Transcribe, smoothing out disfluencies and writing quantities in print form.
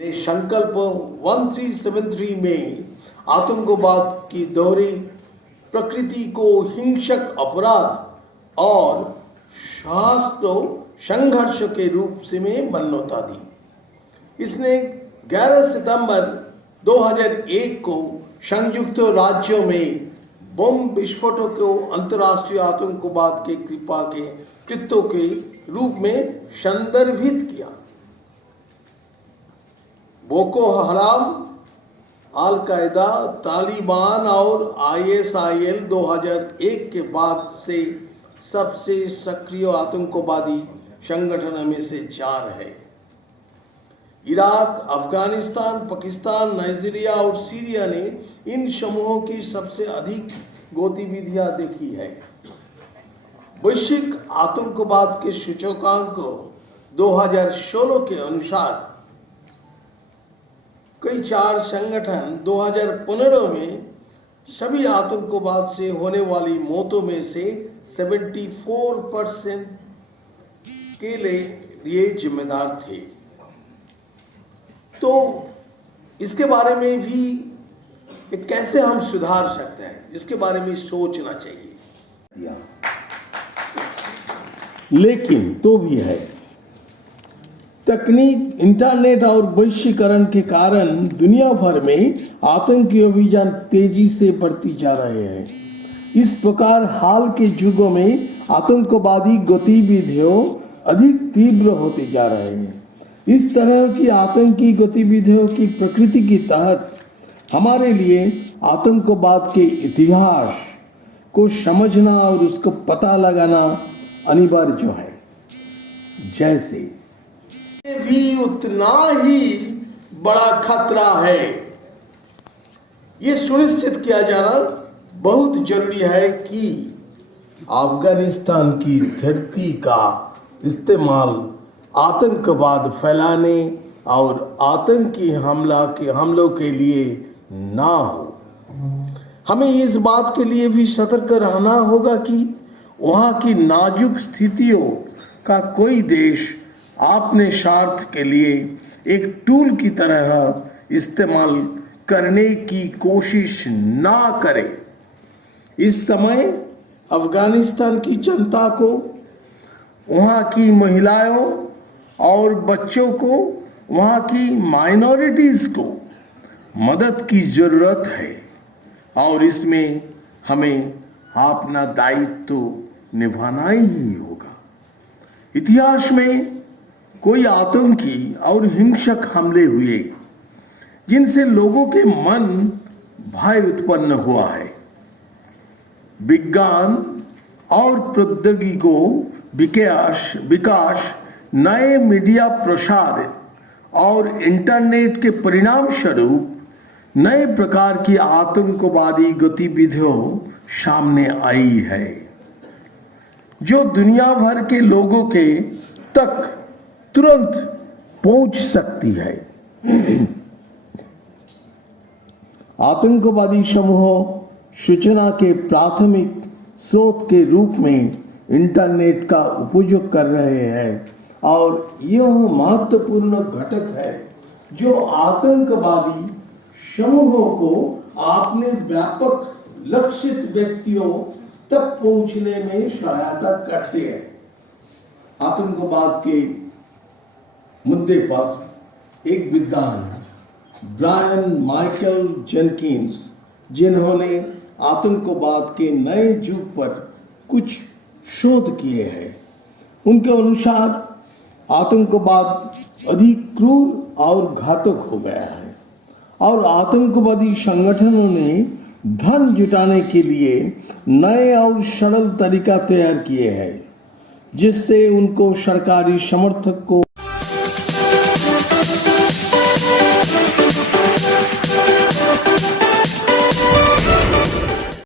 ने संकल्प 1373 में आतंकवाद की दोहरी प्रकृति को हिंसक अपराध और शास्त्र संघर्ष के रूप से में मान्यता दी। इसने 11 सितंबर 2001 को संयुक्त राज्यों में बम विस्फोटों को अंतर्राष्ट्रीय आतंकवाद के कृत्यों के रूप में संदर्भित किया। बोको हराम, अल कायदा, तालिबान और ISIL 2001 के बाद से सबसे सक्रिय आतंकवादी संगठन में से 4 है। इराक, अफगानिस्तान, पाकिस्तान, नाइजीरिया और सीरिया ने इन समूहों की सबसे अधिक गतिविधियां देखी है। वैश्विक आतंकवाद के सूचकांक 2016 के अनुसार कई 4 संगठन 2015 में सभी आतंकवाद से होने वाली मौतों में से 74% के लिए जिम्मेदार थे। तो इसके बारे में भी कैसे हम सुधार सकते हैं, इसके बारे में सोचना चाहिए। लेकिन तो भी है, तकनीक, इंटरनेट और वैश्वीकरण के कारण दुनिया भर में आतंकी अभियान तेजी से बढ़ती जा रहे हैं। इस प्रकार हाल के युगों में आतंकवादी गतिविधियों अधिक तीव्र होते जा रहे हैं। इस तरह की आतंकी गतिविधियों की प्रकृति के तहत हमारे लिए आतंकवाद के इतिहास को समझना और उसको पता लगाना अनिवार्य जो है। जैसे ये भी उतना ही बड़ा खतरा है, ये सुनिश्चित किया जाना बहुत जरूरी है कि अफगानिस्तान की धरती का इस्तेमाल आतंकवाद फैलाने और आतंकी हमलों के लिए ना हो। हमें इस बात के लिए भी सतर्क रहना होगा कि वहाँ की नाजुक स्थितियों का कोई देश अपने स्वार्थ के लिए एक टूल की तरह इस्तेमाल करने की कोशिश ना करे। इस समय अफगानिस्तान की जनता को, वहाँ की महिलाओं और बच्चों को, वहाँ की माइनॉरिटीज़ को मदद की ज़रूरत है और इसमें हमें अपना दायित्व निभाना ही होगा। इतिहास में कोई आतंकी और हिंसक हमले हुए जिनसे लोगों के मन भय उत्पन्न हुआ है। विज्ञान और प्रौद्योगिकी को विकास, नए मीडिया प्रसार और इंटरनेट के परिणाम स्वरूप नए प्रकार की आतंकवादी गतिविधियों सामने आई है, जो दुनिया भर के लोगों के तक तुरंत पहुंच सकती है। आतंकवादी समूहों सूचना के प्राथमिक स्रोत के रूप में इंटरनेट का उपयोग कर रहे हैं और यह महत्वपूर्ण घटक है जो आतंकवादी समूहों को अपने व्यापक लक्षित व्यक्तियों तक पहुंचने में सहायता करते हैं। आतंकवाद के मुद्दे पर एक विद्वान ब्रायन माइकल जेनकिंस, जिन्होंने आतंकवाद के नए युग पर कुछ शोध किए हैं, उनके अनुसार आतंकवाद अधिक क्रूर और घातक हो गया है और आतंकवादी संगठनों ने धन जुटाने के लिए नए और सरल तरीका तैयार किए हैं, जिससे उनको सरकारी समर्थक को